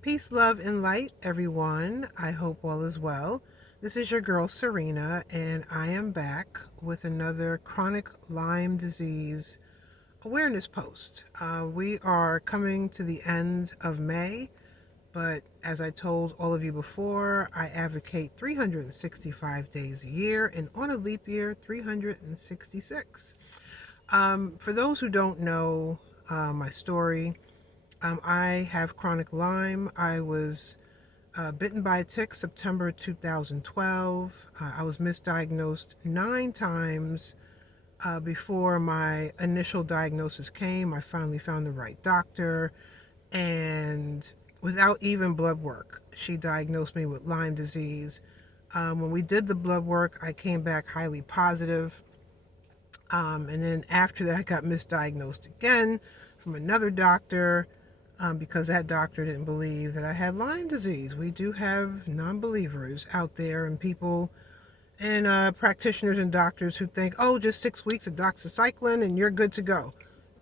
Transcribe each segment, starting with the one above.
Peace, love, and light, everyone. I hope all is well. This is your girl, Serena, and I am back with another chronic Lyme disease awareness post. We are coming to the end of May, but as I told all of you before, I advocate 365 days a year, and on a leap year, 366. For those who don't know my story, I have chronic Lyme. I was bitten by a tick September 2012. I was misdiagnosed 9 times before my initial diagnosis came. I finally found the right doctor, and without even blood work, she diagnosed me with Lyme disease. When we did the blood work, I came back highly positive. And then after that, I got misdiagnosed again from another doctor because that doctor didn't believe that I had Lyme disease. We do have non-believers out there and people and practitioners and doctors who think, oh, just 6 weeks of doxycycline and you're good to go.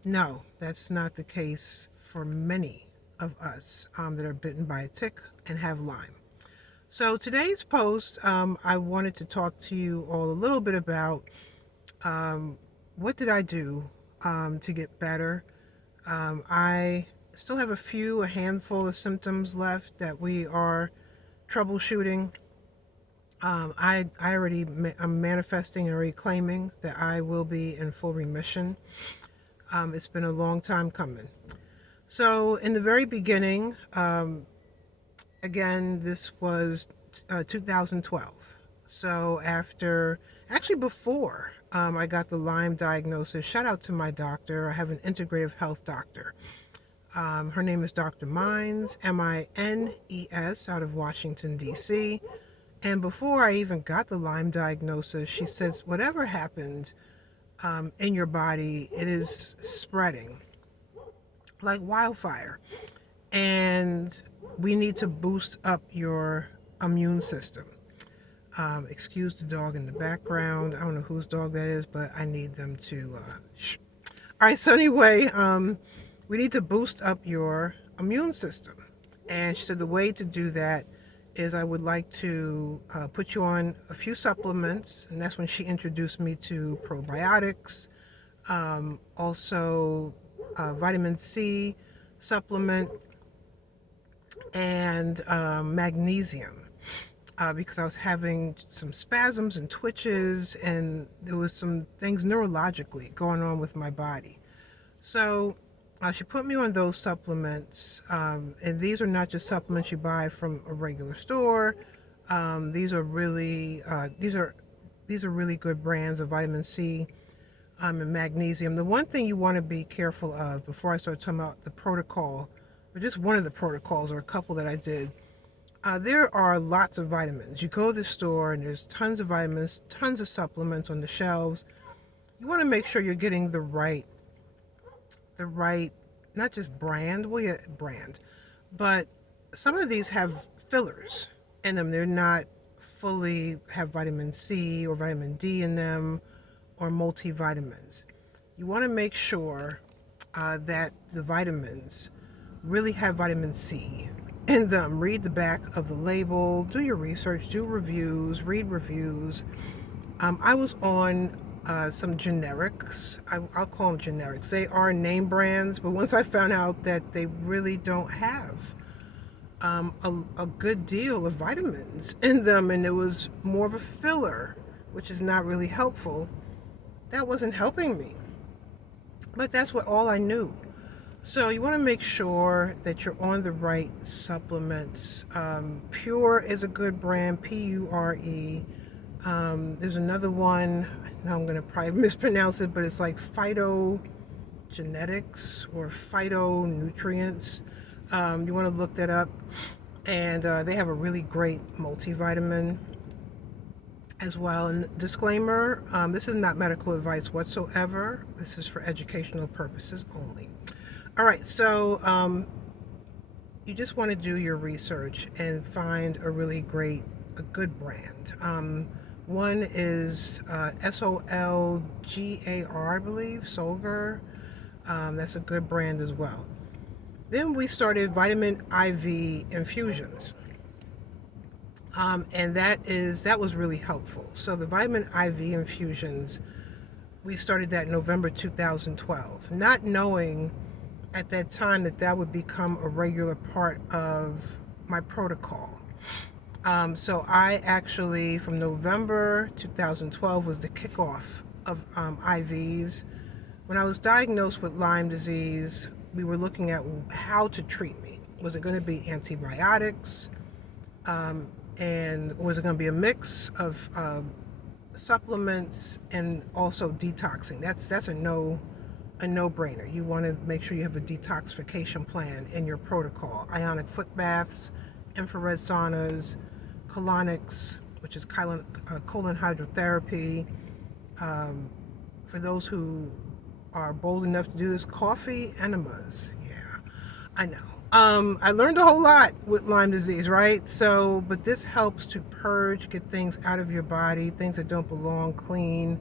No, that's not the case for many of us that are bitten by a tick and have Lyme. So today's post, I wanted to talk to you all a little bit about what did I do to get better. I still have a handful of symptoms left that we are troubleshooting. I'm manifesting and already claiming that I will be in full remission. It's been a long time coming. So in the very beginning, again, this was 2012. So before I got the Lyme diagnosis, shout out to my doctor. I have an integrative health doctor. Her name is Dr. Mines, Mines, out of Washington, D.C. And before I even got the Lyme diagnosis, she says, whatever happened in your body, it is spreading like wildfire. And we need to boost up your immune system. Excuse the dog in the background. I don't know whose dog that is, but I need them to shh. All right, so anyway, we need to boost up your immune system. And she said the way to do that is I would like to put you on a few supplements. And that's when she introduced me to probiotics, also vitamin C supplement, and magnesium. Because I was having some spasms and twitches, and there was some things neurologically going on with my body. So she put me on those supplements, and these are not just supplements you buy from a regular store. These are really good brands of vitamin C and magnesium. The one thing you want to be careful of before I start talking about the protocol, or just one of the protocols, or a couple that I did. There are lots of vitamins. You go to the store and there's tons of vitamins, tons of supplements on the shelves. You want to make sure you're getting the right, not just brand, well, yeah, brand, but some of these have fillers in them. They're not fully have vitamin C or vitamin D in them or multivitamins. You want to make sure that the vitamins really have vitamin C in them. Read the back of the label, do your research, do reviews, read reviews. I was on some generics. I'll call them generics. They are name brands, but once I found out that they really don't have a good deal of vitamins in them, and it was more of a filler, which is not really helpful, that wasn't helping me. But that's all I knew. So you want to make sure that you're on the right supplements. Pure is a good brand, Pure. There's another one, now I'm going to probably mispronounce it, but it's like Phyto Genetics or Phyto Nutrients. You want to look that up. And they have a really great multivitamin as well. And disclaimer, this is not medical advice whatsoever. This is for educational purposes only. All right, so you just want to do your research and find a good brand. One is Solgar, I believe, Solgar. That's a good brand as well. Then we started vitamin IV infusions. And that was really helpful. So the vitamin IV infusions, we started that in November 2012, not knowing at that time that that would become a regular part of my protocol. So I actually, from November 2012 was the kickoff of IVs. When I was diagnosed with Lyme disease, we were looking at how to treat me. Was it going to be antibiotics? And was it going to be a mix of supplements and also detoxing? That's a no-brainer. You want to make sure you have a detoxification plan in your protocol. Ionic foot baths, infrared saunas, colonics, which is colon hydrotherapy. For those who are bold enough to do this, coffee enemas. Yeah, I know. I learned a whole lot with Lyme disease, right? So, but this helps to purge, get things out of your body, things that don't belong, clean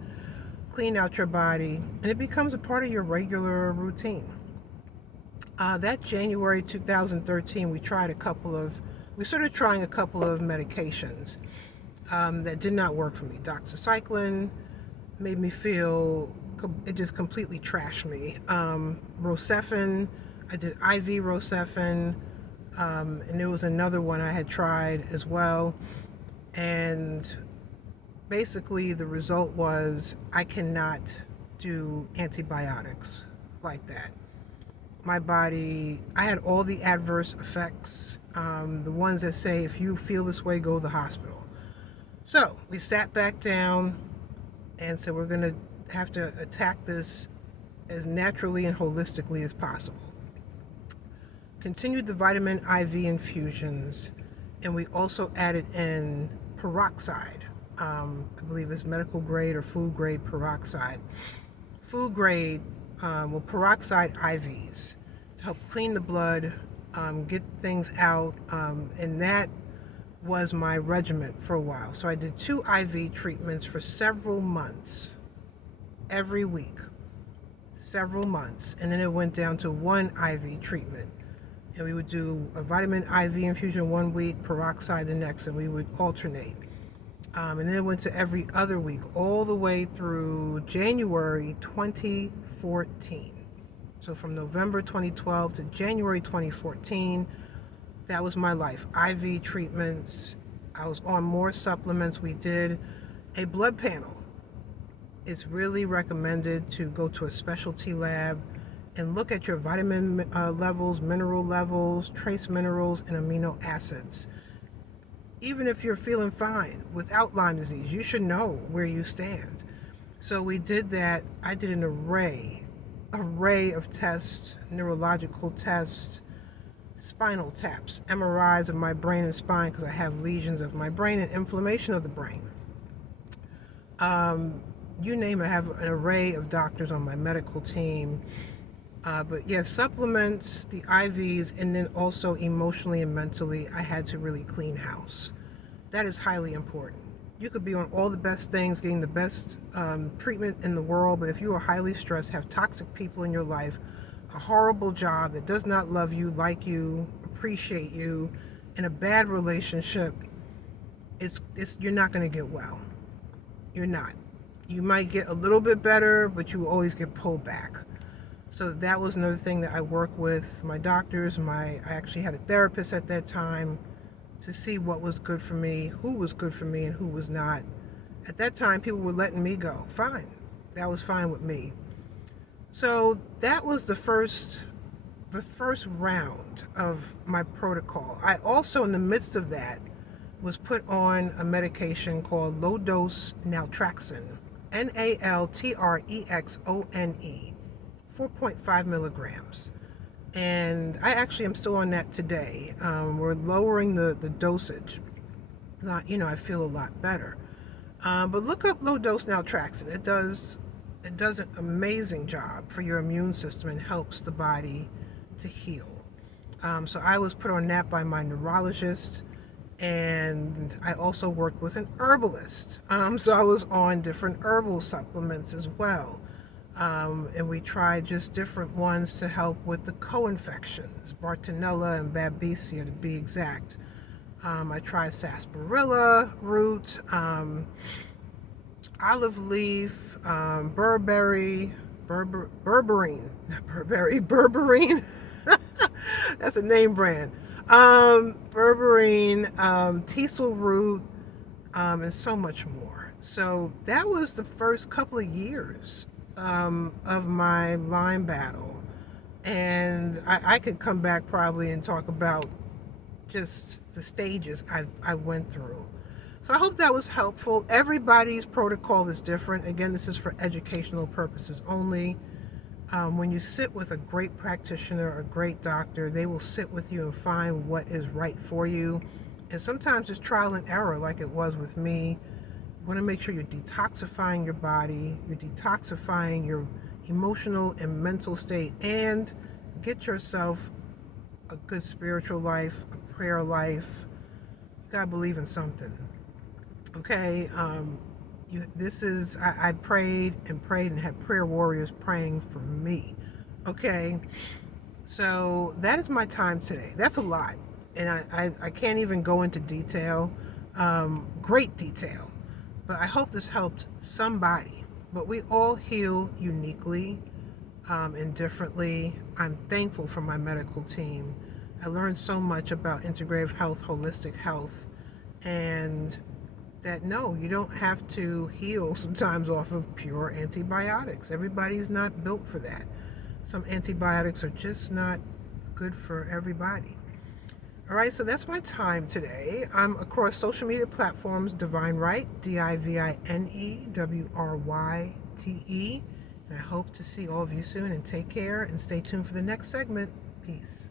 out your body, and it becomes a part of your regular routine. That January 2013, we started trying a couple of medications that did not work for me. Doxycycline made me feel, it just completely trashed me. Rocephin, I did IV Rocephin, and there was another one I had tried as well. And basically the result was I cannot do antibiotics like that. My body, I had all the adverse effects, the ones that say if you feel this way, go to the hospital. So we sat back down and said we're going to have to attack this as naturally and holistically as possible. Continued the vitamin IV infusions, and we also added in peroxide. I believe it's medical grade or food grade peroxide. Food grade, peroxide IVs to help clean the blood, get things out, and that was my regimen for a while. So I did 2 IV treatments for several months, every week, several months, and then it went down to 1 IV treatment. And we would do a vitamin IV infusion 1 week, peroxide the next, and we would alternate. And then it went to every other week, all the way through January 2014. So from November 2012 to January 2014, that was my life. IV treatments. I was on more supplements. We did a blood panel. It's really recommended to go to a specialty lab and look at your vitamin levels, mineral levels, trace minerals, and amino acids. Even if you're feeling fine without Lyme disease, you should know where you stand. So we did that. I did an array of tests, neurological tests, spinal taps, MRIs of my brain and spine because I have lesions of my brain and inflammation of the brain. You name it, I have an array of doctors on my medical team. But yeah, supplements, the IVs, and then also emotionally and mentally, I had to really clean house. That is highly important. You could be on all the best things, getting the best treatment in the world, but if you are highly stressed, have toxic people in your life, a horrible job that does not love you, like you, appreciate you, in a bad relationship, you're not going to get well. You're not. You might get a little bit better, but you will always get pulled back. So that was another thing that I worked with my doctors. I actually had a therapist at that time to see what was good for me, who was good for me, and who was not. At that time, people were letting me go. Fine. That was fine with me. So that was the first round of my protocol. I also, in the midst of that, was put on a medication called low-dose naltrexone, Naltrexone. 4.5 milligrams. And I actually am still on that today. We're lowering the dosage. I feel a lot better. But look up low dose naltrexone. It does an amazing job for your immune system and helps the body to heal. So I was put on that by my neurologist, and I also worked with an herbalist. So I was on different herbal supplements as well. And we tried just different ones to help with the co-infections, Bartonella and Babesia to be exact. I tried sarsaparilla root, olive leaf, berberine, not Burberry, berberine. That's a name brand. Berberine, teasel root, and so much more. So that was the first couple of years of my Lyme battle. And I could come back probably and talk about just the stages I went through. So I hope that was helpful. Everybody's protocol is different. Again, this is for educational purposes only. When you sit with a great practitioner, a great doctor, they will sit with you and find what is right for you. And sometimes it's trial and error, like it was with me. You want to make sure you're detoxifying your body, you're detoxifying your emotional and mental state, and get yourself a good spiritual life, a prayer life. You gotta believe in something. Okay, I prayed and had prayer warriors praying for me. Okay, so that is my time today. That's a lot, and I can't even go into detail, great detail, but I hope this helped somebody. But we all heal uniquely and differently. I'm thankful for my medical team. I learned so much about integrative health, holistic health, and that no, you don't have to heal sometimes off of pure antibiotics. Everybody's not built for that. Some antibiotics are just not good for everybody. All right, so that's my time today. I'm across social media platforms, Divine Right, DivineWryte. And I hope to see all of you soon, and take care and stay tuned for the next segment. Peace.